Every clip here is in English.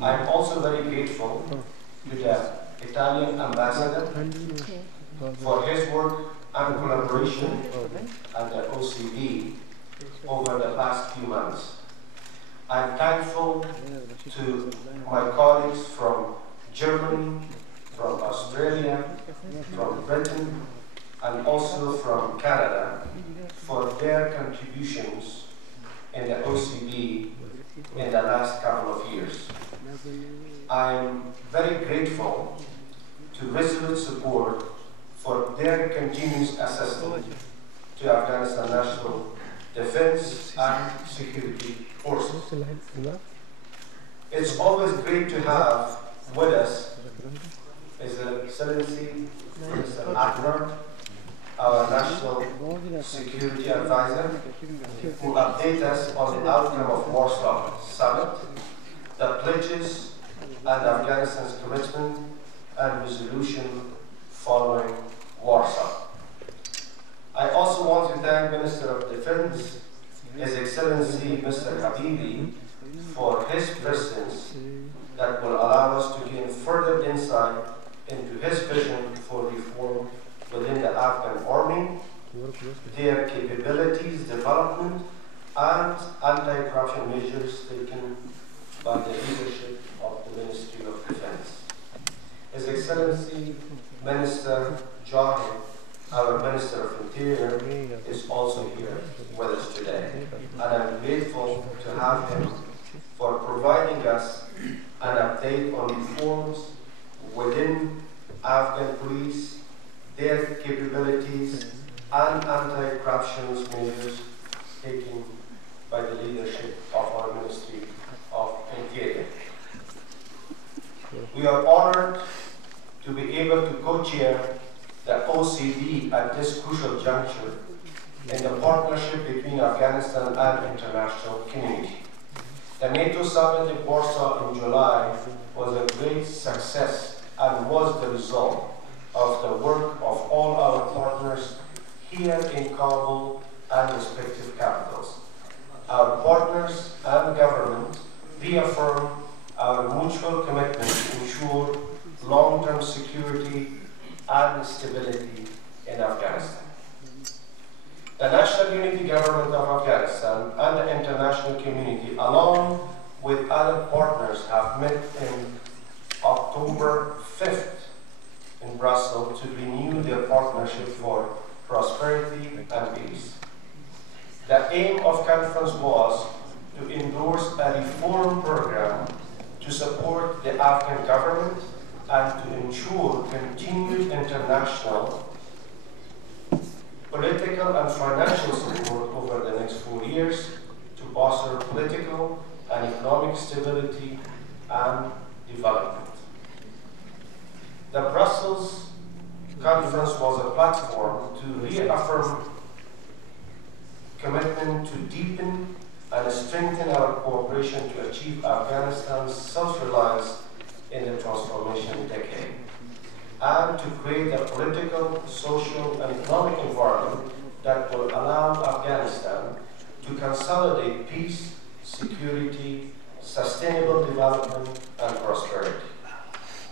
I'm also very grateful to the Italian ambassador for his work and collaboration at the OCD over the past few months. I'm thankful to my colleagues from Germany, from Australia, from Britain, and also from Canada for their contributions in the OCD in the last couple of years. I'm very grateful to Resolute Support for their continuous assistance to Afghanistan National Defense and Security Forces. It's always great to have with us His Excellency Mr. Akbar, our National Security Advisor, who updates us on the outcome of Warsaw Summit, the pledges and Afghanistan's commitment and resolution following Warsaw. I also want to thank Minister of Defense, His Excellency Mr. Habibi, for his presence that will allow us to gain further insight into his vision for reform within the Afghan army, their capabilities, development, and anti-corruption measures taken by the leadership of the Ministry of Defense. His Excellency Minister Jawed, our Minister of Interior, is also here with us today, and I'm grateful to have him for providing us an update on reforms within Afghan police, their capabilities, and anti-corruption measures taken by the leadership of our Ministry of Interior. We are honored to be able to co-chair the OCD at this crucial juncture in the partnership between Afghanistan and international community. The NATO summit in Warsaw in July was a great success and was the result of the work of all our partners here in Kabul and respective capitals. Our partners and government reaffirm our mutual commitment to ensure long-term security and stability in Afghanistan. The National Unity Government of Afghanistan and the international community, along with other partners, have met in October 5th in Brussels to renew their partnership for prosperity and peace. The aim of conference was to endorse a reform program to support the Afghan government and to ensure continued international political and financial support over the next 4 years to foster political and economic stability and development. The Brussels conference was a platform to reaffirm commitment to deepen and strengthen our cooperation to achieve Afghanistan's self-reliance in the transformation decade, and to create a political, social, and economic environment that will allow Afghanistan to consolidate peace, security, sustainable development, and prosperity.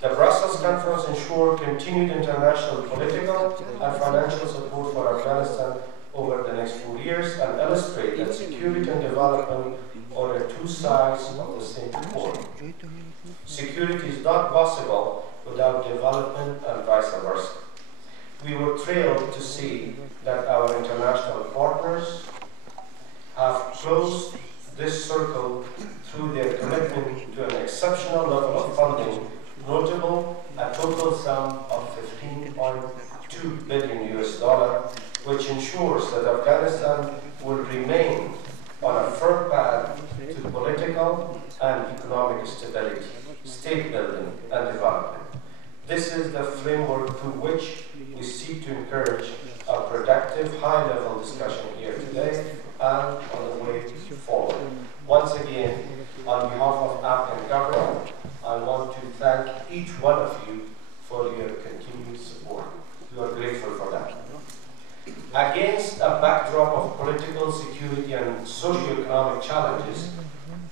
The Brussels conference ensured continued international political and financial support for Afghanistan over the next 4 years and illustrate that security and development are the two sides of the same coin. Security is not possible without development and vice versa. We were thrilled to see that our international partners have closed this circle through their commitment to an exceptional level of funding, notable a total sum of $15.2 billion, which ensures that Afghanistan will remain on a firm path to political and economic stability, state building, and development. This is the framework through which we seek to encourage a productive, high-level discussion here today and on the way forward. Once again, on behalf of Afghan government, I want to thank each one of you for your continued support. We are grateful for that. Against a backdrop of political, security, and socio-economic challenges,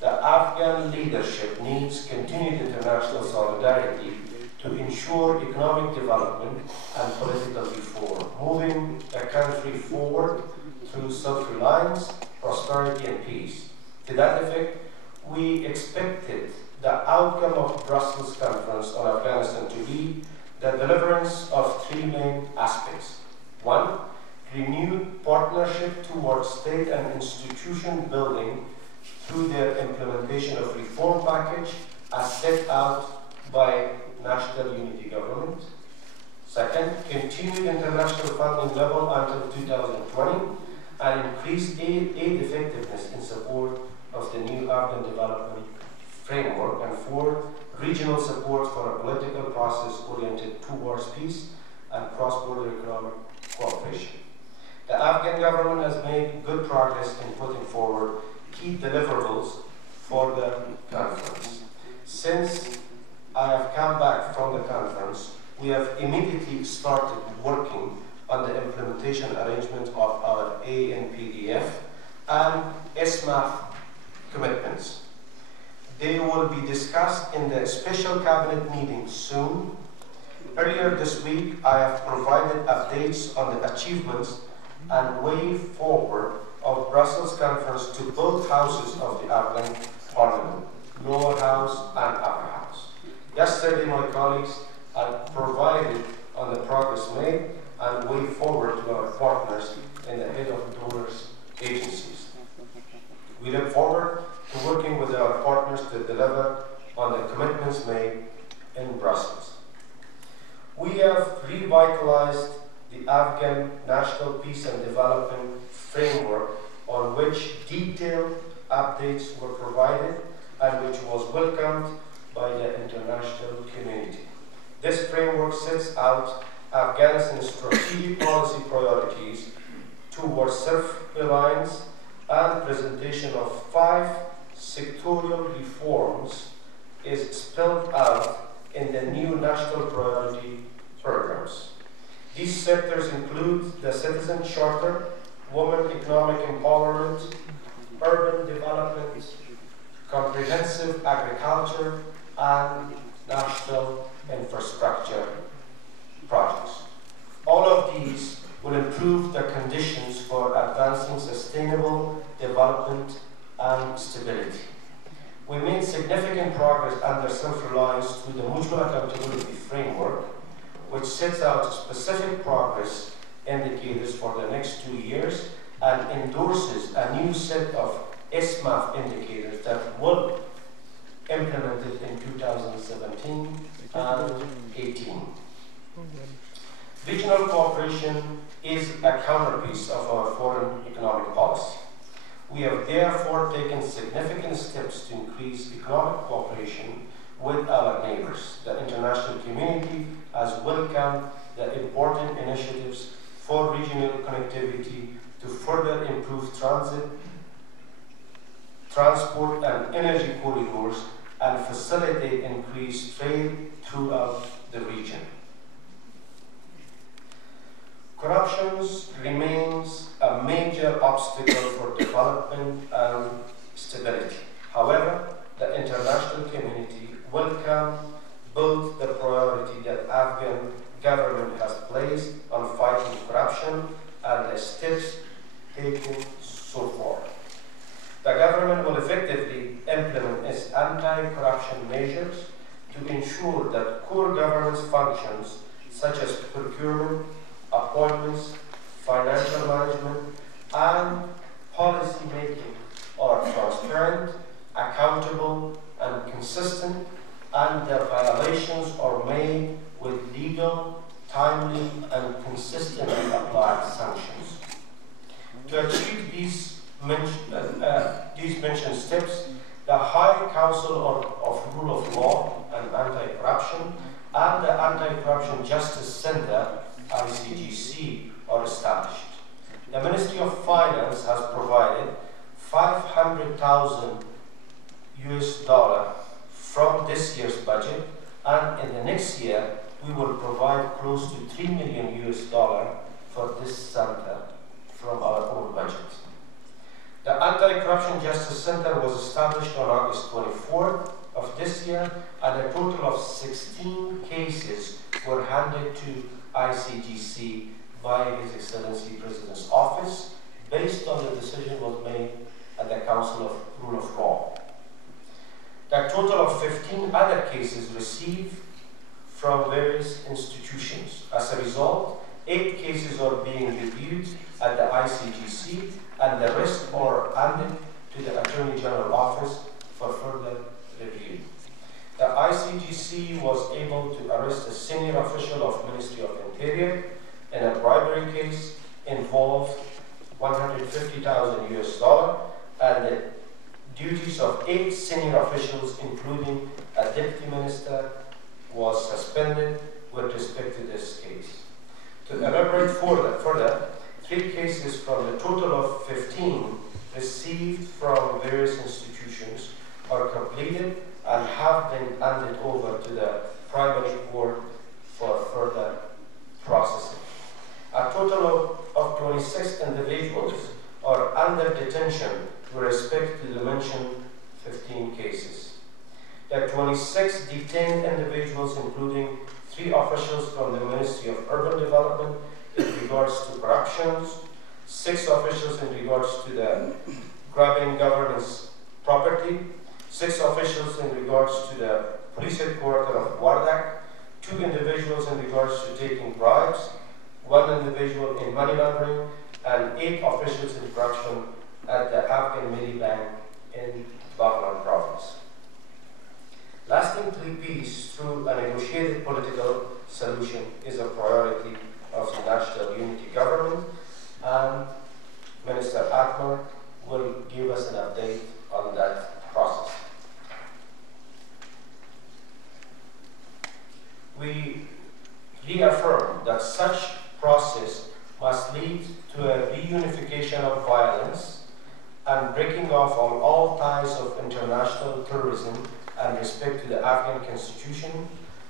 the Afghan leadership needs continued international solidarity to ensure economic development and political reform, moving the country forward through self-reliance, prosperity, and peace. To that effect, we expected the outcome of Brussels Conference on Afghanistan to be the deliverance of three main aspects. One, renewed partnership towards state and institution building through their implementation of reform package as set out by National Unity Government. Second, continued international funding level until 2020 and increased aid effectiveness in support of the new Afghan development framework. And fourth, regional support for a political process oriented towards peace and cross-border economic cooperation. The Afghan government has made good progress in putting forward key deliverables for the conference. Since I have come back from the conference, we have immediately started working on the implementation arrangement of our ANPDF and SMAF commitments. They will be discussed in the special cabinet meeting soon. Earlier this week, I have provided updates on the achievements and way forward of Brussels Conference to both houses of the Afghan Parliament, lower house and upper house. Yesterday, my colleagues had provided on the progress made and way forward to our partners in the head of donors agencies. We look forward to working with our partners to deliver on the commitments made in Brussels. We have revitalized the Afghan National Peace and Development Framework, on which detailed updates were provided and which was welcomed by the international community. This framework sets out Afghanistan's strategic policy priorities towards self-reliance and presentation of 5 sectorial reforms is spelled out in the new national priority programs. These sectors include the Citizen Charter, Women Economic Empowerment, Urban Development, Comprehensive Agriculture, and National Infrastructure projects. All of these will improve the conditions for advancing sustainable development and stability. We made significant progress under self-reliance through the Mutual Accountability Framework, which sets out specific progress indicators for the next 2 years and endorses a new set of SMAF indicators that will be implemented in 2017 and 18. Regional cooperation is a counterpiece of our foreign economic policy. We have therefore taken significant steps to increase economic cooperation with our neighbors. The international community has welcomed the important initiatives for regional connectivity to further improve transit, transport and energy corridors and facilitate increased trade throughout the region. Corruption remains a major obstacle for development and stability. However, the international community welcomes both the priority that Afghan government has placed on fighting corruption and the steps taken so far. The government will effectively implement its anti-corruption measures to ensure that core governance functions such as procurement, appointments, financial management, and policy making are transparent, accountable, and consistent, and their violations are made with legal, timely, and consistently applied sanctions. To achieve these mentioned steps, the High Council of Rule of Law and Anti-Corruption and the Anti-Corruption Justice Center, ICGC, are established. The Ministry of Finance has provided $500,000 from this year's budget, and in the next year we will provide close to $3 million for this center from our own budget. The Anti-Corruption Justice Center was established on August 24th of this year, and a total of 16 cases were handed to ICGC by His Excellency President's Office based on the decision was made at the Council of Rule of Law. A total of 15 other cases received from various institutions. As a result, 8 cases are being reviewed at the ICGC, and the rest are handed to the Attorney General Office for further review. The ICGC was able to arrest a senior official of Ministry of Interior in a bribery case involved $150,000, and the duties of 8 senior officials, including a deputy minister, was suspended with respect to this case. To elaborate further, 3 cases from the total of 15 received from various institutions are completed and have been handed over to the primary court for further processing. A total of 26 individuals are under detention with respect to the mentioned 15 cases. The 26 detained individuals, including 3 officials from the Ministry of Urban Development in regards to corruptions, 6 officials in regards to the grabbing government's property, 6 officials in regards to the police headquarters of Wardak, 2 individuals in regards to taking bribes, 1 individual in money laundering, and 8 officials in corruption at the Afghan Milli Bank in Baghlan province. Lasting peace through a negotiated political solution is a priority of the National Unity Government, and Minister Akmal will give us an update on that process. We reaffirm that such process must lead to a reunification of violence and breaking off on all ties of international terrorism and respect to the Afghan Constitution,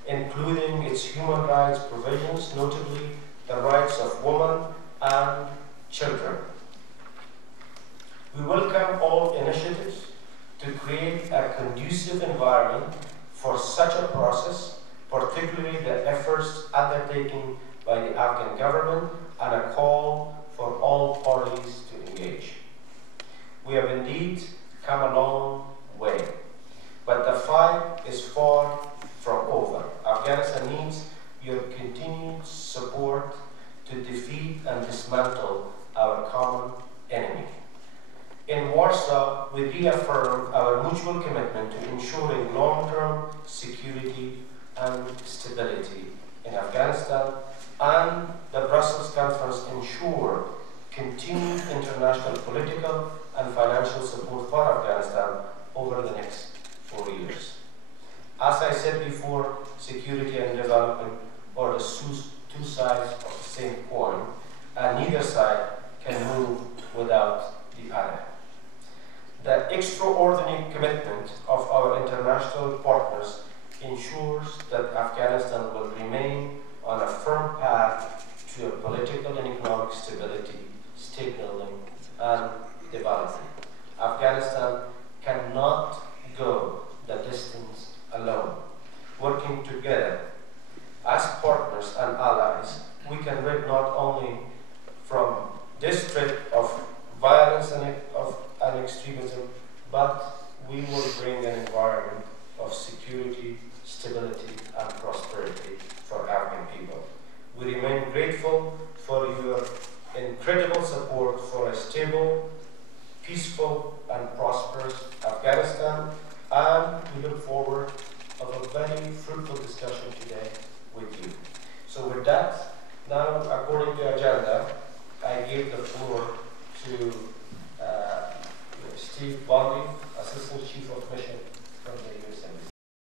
including its human rights provisions, notably the rights of women and children. We welcome all initiatives to create a conducive environment for such a process, particularly the efforts undertaken by the Afghan government and a call for all parties to engage. We have indeed come a long way, but the fight is far from over. Afghanistan needs your continued support to defeat and dismantle our common enemy. In Warsaw, we reaffirm our mutual commitment to ensuring long-term security and stability in Afghanistan, and the Brussels Conference ensured continued international political and financial support for Afghanistan over the next 4 years. As I said before, security and development are the two sides of the same coin, and neither side can move without the other. The extraordinary commitment of our international partners ensures that Afghanistan will remain on a firm path to a political and economic stability, state building, and development. Afghanistan cannot go the distance alone. Working together as partners and allies, we can rid not only from this threat of violence and extremism, but we will bring an environment of security, stability, and prosperity for Afghan people. We remain grateful for your incredible support for a stable, peaceful, and prosperous Afghanistan, and we look forward to a very fruitful discussion today with you. So with that, now according to agenda, I give the floor to